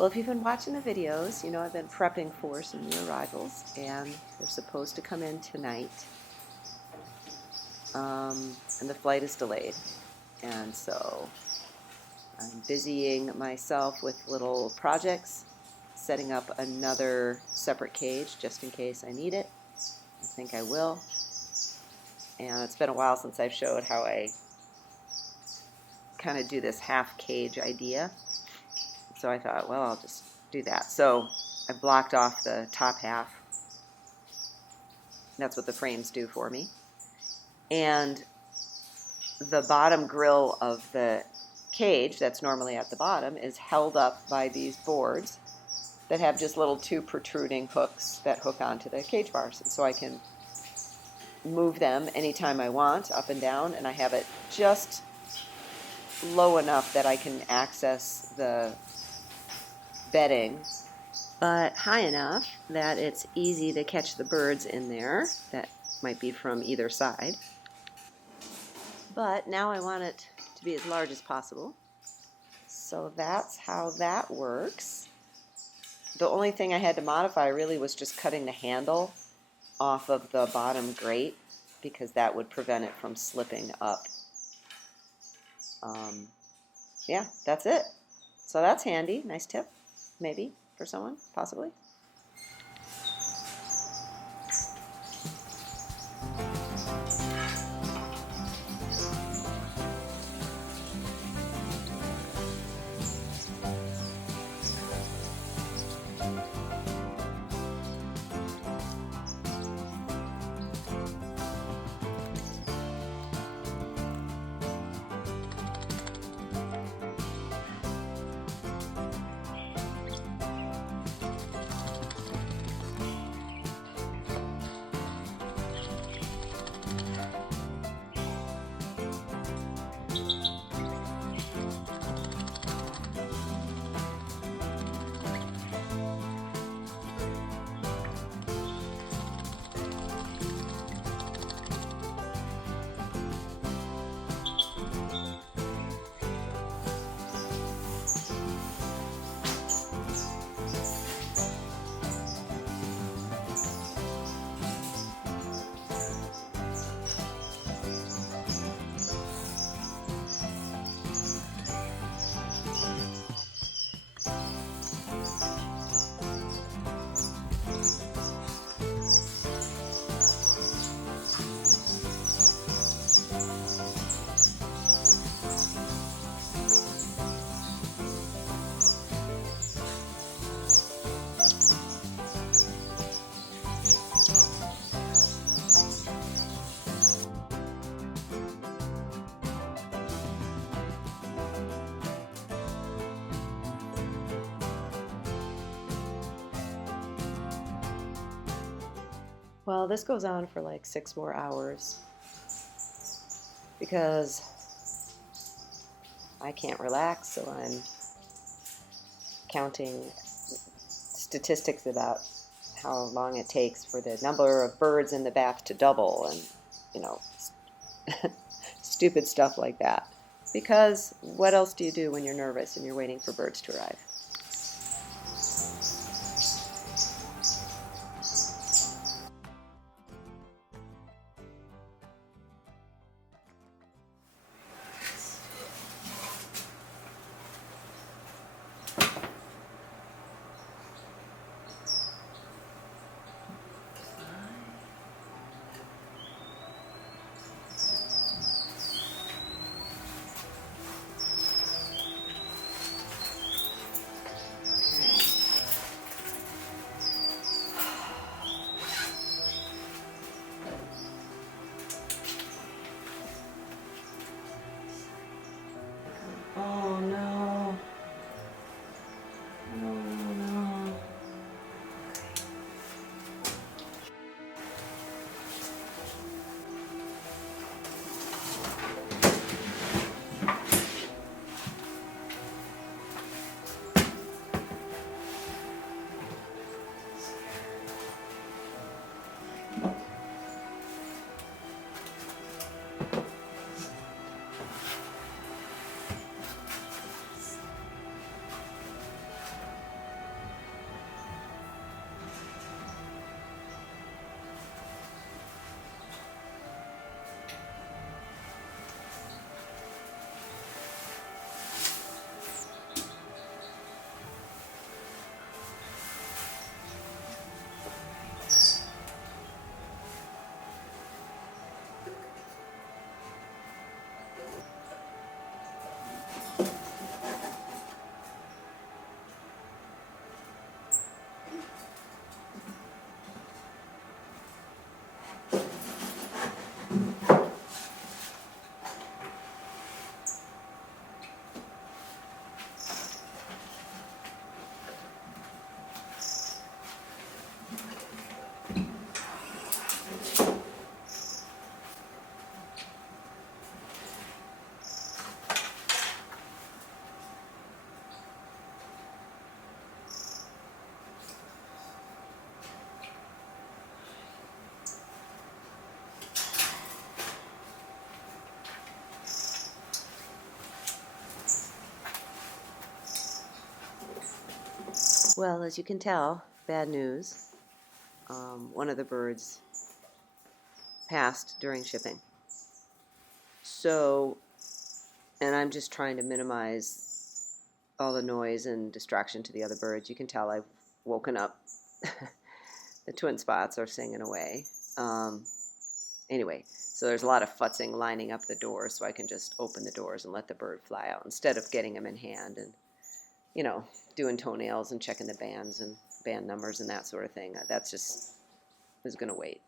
Well, if you've been watching the videos, you know I've been prepping for some new arrivals, and they're supposed to come in tonight. And the flight is delayed. And so I'm busying myself with little projects, setting up another separate cage just in case I need it. I think I will. And it's been a while since I've showed how I kind of do this half cage idea. So I thought, well, I'll just do that. So I blocked off the top half. That's what the frames do for me. And the bottom grill of the cage that's normally at the bottom is held up by these boards that have just little two protruding hooks that hook onto the cage bars. And so I can move them anytime I want, up and down, and I have it just low enough that I can access the bedding, but high enough that it's easy to catch the birds in there that might be from either side. But now I want it to be as large as possible. So that's how that works. The only thing I had to modify really was just cutting the handle off of the bottom grate, because that would prevent it from slipping up. Yeah, that's it. So that's handy. Nice tip, maybe, for someone, possibly. Well, this goes on for like 6 more hours because I can't relax, so I'm counting statistics about how long it takes for the number of birds in the bath to double, and, you know, stupid stuff like that. Because what else do you do when you're nervous and you're waiting for birds to arrive? Well, as you can tell, bad news. One of the birds passed during shipping. So, and I'm just trying to minimize all the noise and distraction to the other birds. You can tell I've woken up. The twin spots are singing away. Anyway, so there's a lot of futzing lining up the doors so I can just open the doors and let the bird fly out instead of getting him in hand and, doing toenails and checking the bands and band numbers and that sort of thing. That's just is going to wait.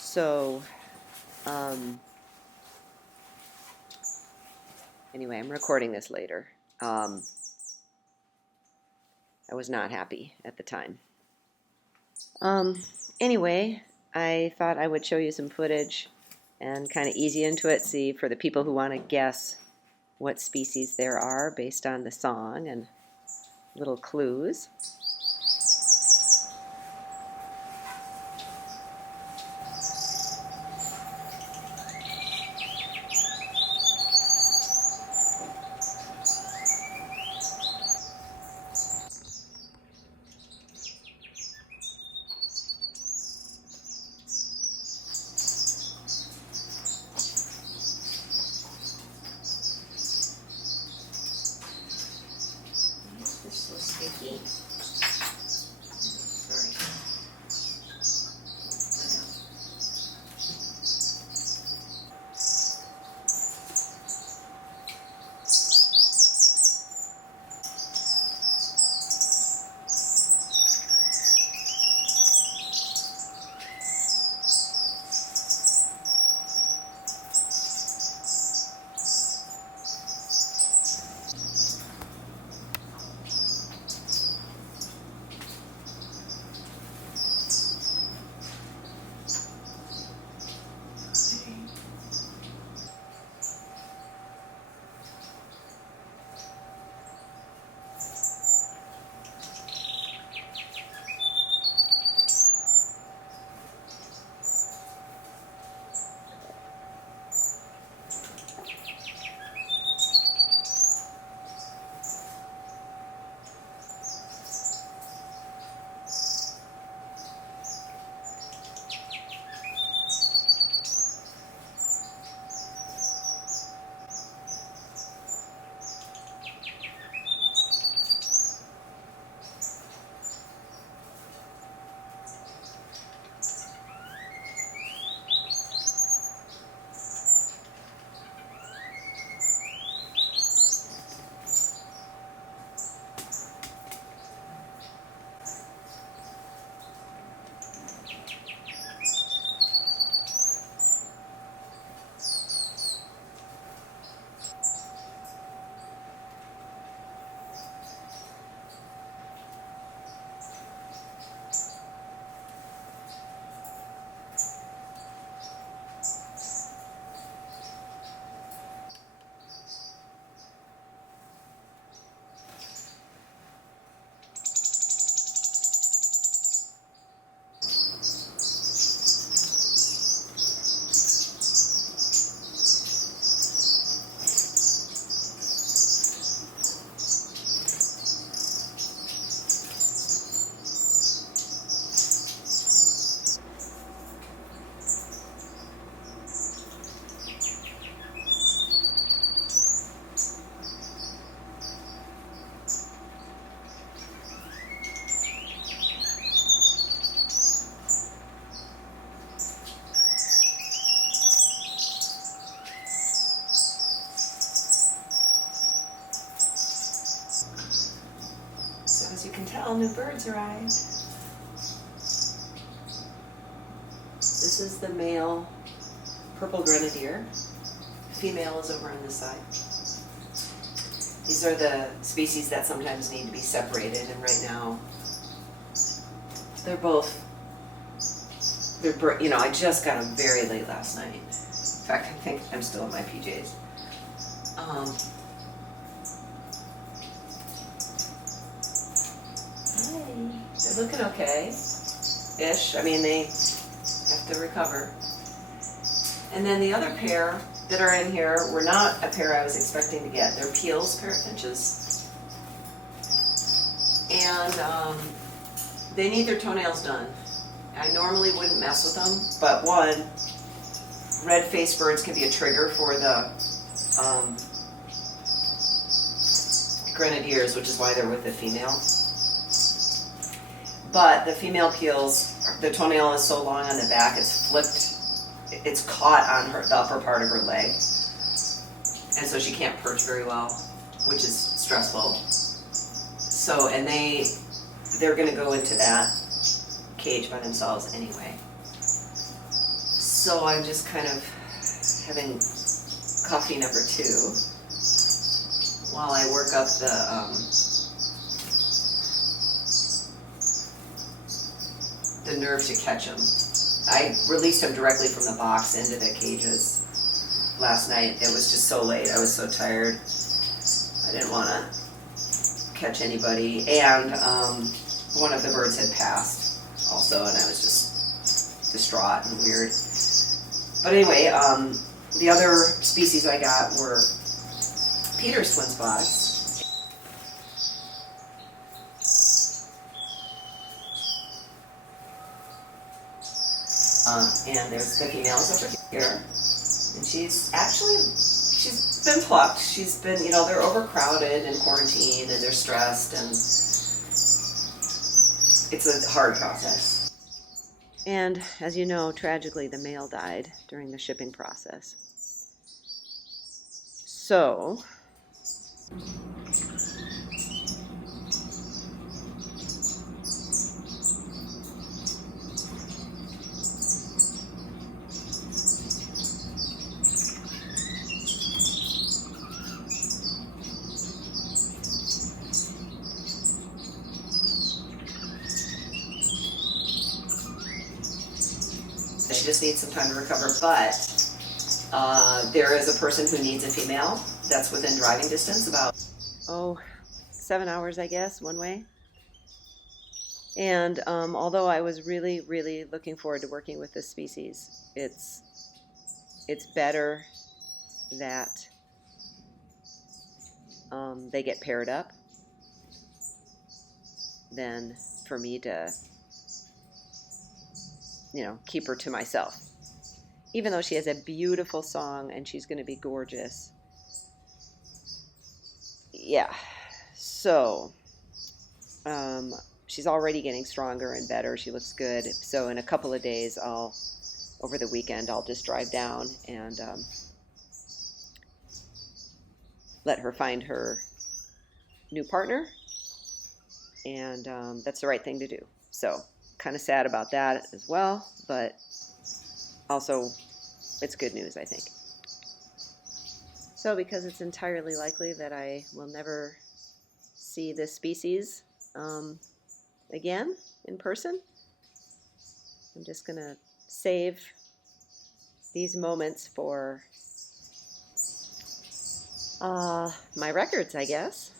So, anyway, I'm recording this later. I was not happy at the time. Anyway, I thought I would show you some footage and kind of ease you into it, see for the people who want to guess what species there are based on the song and little clues. This is so sticky. all new birds arrived. This is the male purple grenadier. Female is over on this side. These are the species that sometimes need to be separated, and right now they're both, you know, I just got them very late last night. In fact, I think I'm still in my PJs. They're looking okay-ish. I mean, they have to recover. And then the other pair that are in here were not a pair I was expecting to get. They're Peel's parrot finches. And they need their toenails done. I normally wouldn't mess with them, but one, red-faced birds can be a trigger for the grenadiers, which is why they're with the female. But the female Peel's, the toenail is so long on the back, it's flipped. It's caught on the upper part of her leg, and so she can't perch very well, which is stressful. So, and they're going to go into that cage by themselves anyway. So I'm just kind of having coffee number 2 while I work up the nerve to catch them. I released them directly from the box into the cages last night. It was just so late. I was so tired. I didn't want to catch anybody. And one of the birds had passed also, and I was just distraught and weird. But anyway, the other species I got were Peter's twin spots. And there's the females over here, and she's been plucked. She's been, you know, they're overcrowded and quarantined, and they're stressed, and it's a hard process. And as you know, tragically, the male died during the shipping process. So she just needs some time to recover, but there is a person who needs a female that's within driving distance, about 7 hours, I guess, one way. And although I was really, really looking forward to working with this species, it's better that they get paired up than for me to, you know, keep her to myself. Even though she has a beautiful song and she's going to be gorgeous. Yeah. So, she's already getting stronger and better. She looks good. So in a couple of days, over the weekend, I'll just drive down and let her find her new partner. And that's the right thing to do. So kind of sad about that as well, but also it's good news, I think. So because it's entirely likely that I will never see this species again in person, I'm just going to save these moments for my records, I guess.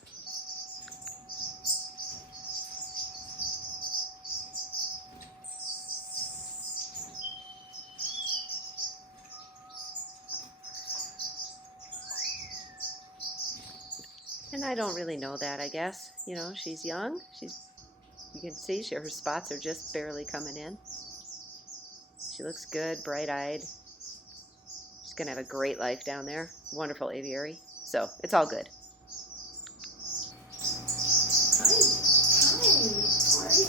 And I don't really know that, I guess. You know, she's young. You can see her spots are just barely coming in. She looks good, bright-eyed. She's going to have a great life down there. Wonderful aviary. So, it's all good. Hi. How are you?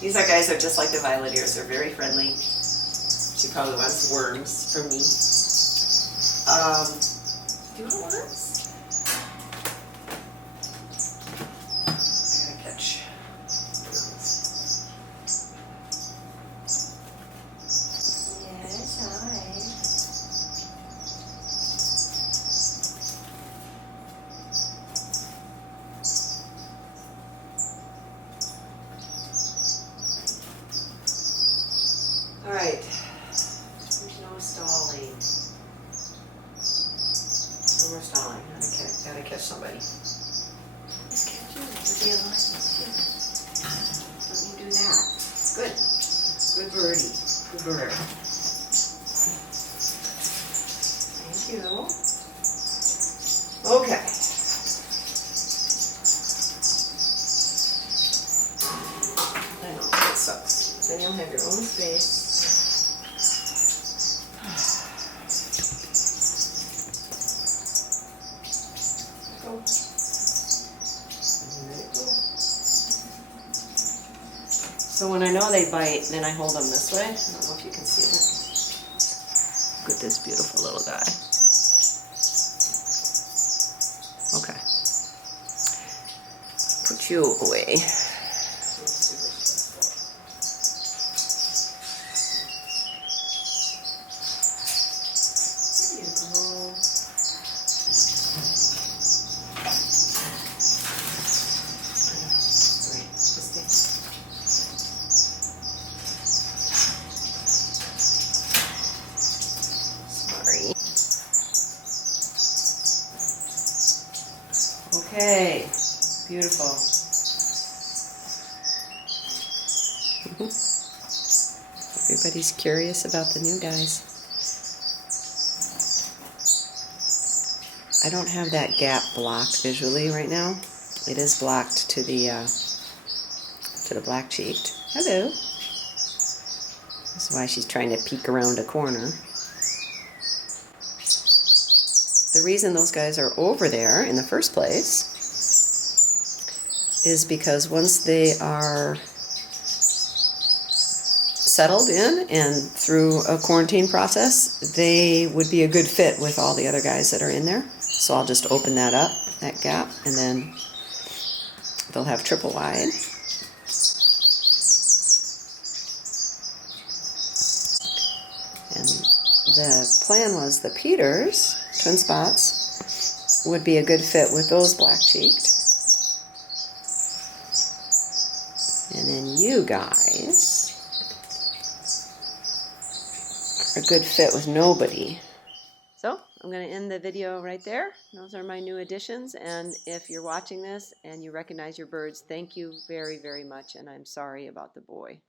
These guys are just like the violet ears. They're very friendly. She probably wants worms from me. Do you want worms? I gotta catch more stalling. Gotta catch somebody. Just catch you. Would be alive. Let me do that. Good. Good birdie. Good bird. Thank you. Okay. I know, it sucks. Then you'll have your own space. Go. Let it go. So when I know they bite, then I hold them this way. I don't know if you can see it. Look at this beautiful little guy. Okay. Put you away. There you go. Right, just stay. Sorry. Okay, beautiful. Everybody's curious about the new guys. I don't have that gap blocked visually right now. It is blocked to the black-cheeked. Hello. This is why she's trying to peek around a corner. The reason those guys are over there in the first place is because once they are settled in and through a quarantine process, they would be a good fit with all the other guys that are in there. So I'll just open that up, that gap, and then they'll have triple wide. And the plan was the Peters, twin spots, would be a good fit with those black-cheeked. And then you guys are a good fit with nobody. So I'm going to end the video right there. Those are my new additions. And if you're watching this and you recognize your birds, thank you very, very much. And I'm sorry about the boy.